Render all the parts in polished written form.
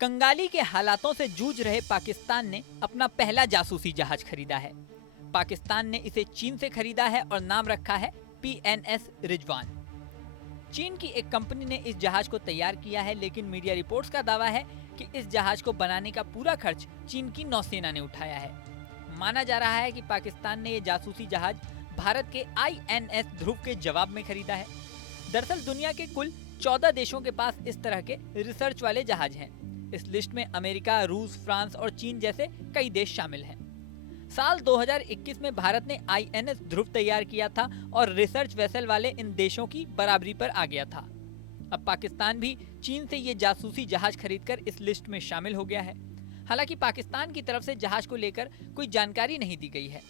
कंगाली के हालातों से जूझ रहे पाकिस्तान ने अपना पहला जासूसी जहाज खरीदा है। पाकिस्तान ने इसे चीन से खरीदा है और नाम रखा है PNS रिजवान। चीन की एक कंपनी ने इस जहाज को तैयार किया है, लेकिन मीडिया रिपोर्ट्स का दावा है कि इस जहाज को बनाने का पूरा खर्च चीन की नौसेना ने उठाया है। माना जा रहा है कि पाकिस्तान ने ये जासूसी जहाज भारत के INS ध्रुव के जवाब में खरीदा है। दरअसल दुनिया के कुल 14 देशों के पास इस तरह के रिसर्च वाले जहाज हैं। इस लिस्ट में अमेरिका, रूस, फ्रांस और चीन जैसे कई देश शामिल हैं। साल 2021 में भारत ने INS ध्रुव तैयार किया था और रिसर्च वेसल वाले इन देशों की बराबरी पर आ गया था। अब पाकिस्तान भी चीन से ये जासूसी जहाज खरीदकर इस लिस्ट में शामिल हो गया है। हालांकि पाकिस्तान की तरफ से जहाज को लेकर कोई जानकारी नहीं दी गई है।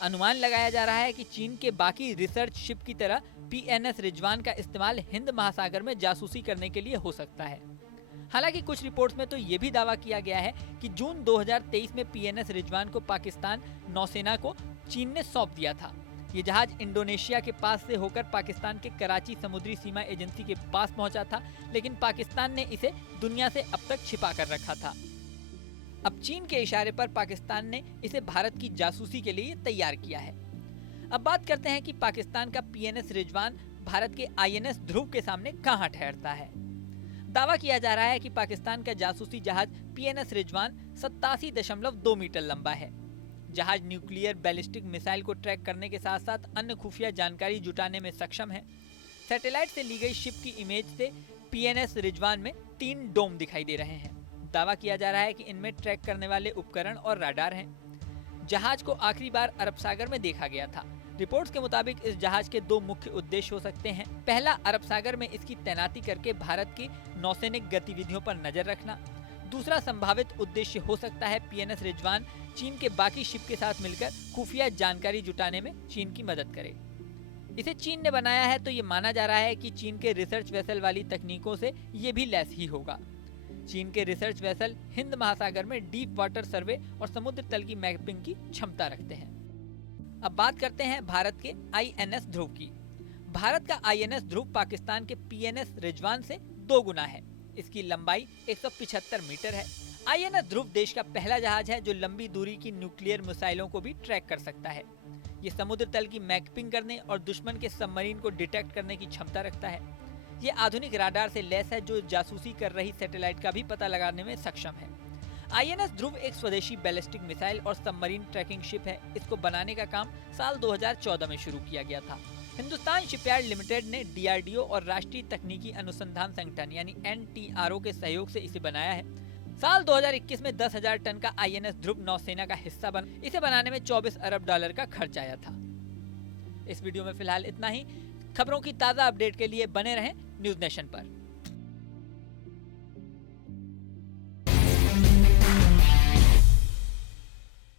अनुमान लगाया जा रहा है कि चीन के बाकी रिसर्च शिप की तरह PNS रिजवान का इस्तेमाल हिंद महासागर में जासूसी करने के लिए हो सकता है। हालांकि कुछ रिपोर्ट्स में तो ये भी दावा किया गया है कि जून 2023 में PNS रिजवान को पाकिस्तान नौसेना को चीन ने सौंप दिया था। ये जहाज इंडोनेशिया के पास से होकर पाकिस्तान के कराची समुद्री सीमा एजेंसी के पास पहुंचा था, लेकिन पाकिस्तान ने इसे दुनिया से अब तक छिपा कर रखा था। अब चीन के इशारे पर पाकिस्तान ने इसे भारत की जासूसी के लिए तैयार किया है। अब बात करते हैं कि पाकिस्तान का PNS रिजवान भारत के INS ध्रुव के सामने कहां ठहरता है। दावा किया जा रहा है कि पाकिस्तान का जासूसी जहाज PNS रिजवान 87.2 मीटर लंबा है। जहाज न्यूक्लियर बैलिस्टिक मिसाइल को ट्रैक करने के साथ साथ अन्य खुफिया जानकारी जुटाने में सक्षम है। सैटेलाइट से ली गई शिप की इमेज से PNS रिजवान में 3 डोम दिखाई दे रहे हैं। दावा किया जा रहा है कि इनमें ट्रैक करने वाले उपकरण और राडार हैं। जहाज को आखिरी बार अरब सागर में देखा गया था। रिपोर्ट्स के मुताबिक इस जहाज के 2 मुख्य उद्देश्य हो सकते हैं। पहला, अरब सागर में इसकी तैनाती करके भारत की नौसैनिक गतिविधियों पर नजर रखना। दूसरा संभावित उद्देश्य हो सकता है PNS रिजवान चीन के बाकी शिप के साथ मिलकर खुफिया जानकारी जुटाने में चीन की मदद करे। इसे चीन ने बनाया है तो ये माना जा रहा है कि चीन के रिसर्च वेसल वाली तकनीकों से ये भी लैस ही होगा। चीन के रिसर्च वेसल हिंद महासागर में डीप वाटर सर्वे और समुद्र तल की मैपिंग की क्षमता रखते हैं। अब बात करते हैं भारत के INS ध्रुव की। भारत का INS ध्रुव पाकिस्तान के PNS रिजवान से 2 गुना है। इसकी लंबाई 175 मीटर है। INS ध्रुव देश का पहला जहाज है जो लंबी दूरी की न्यूक्लियर मिसाइलों को भी ट्रैक कर सकता है। ये समुद्र तल की मैपिंग करने और दुश्मन के सबमरीन को डिटेक्ट करने की क्षमता रखता है। ये आधुनिक राडार से लैस है जो जासूसी कर रही सैटेलाइट का भी पता लगाने में सक्षम है। INS ध्रुव एक स्वदेशी बैलिस्टिक मिसाइल और सबमरीन ट्रैकिंग शिप है। इसको बनाने का काम साल 2014 में शुरू किया गया था। हिंदुस्तान शिपयार्ड लिमिटेड ने DRDO और राष्ट्रीय तकनीकी अनुसंधान संगठन यानी NTRO के सहयोग से इसे बनाया है। साल 2021 में 10,000 टन का INS ध्रुव नौसेना का हिस्सा बन इसे बनाने में $24 अरब का खर्च आया था। इस वीडियो में फिलहाल इतना ही। खबरों की ताज़ा अपडेट के लिए बने रहें न्यूज़ नेशन पर।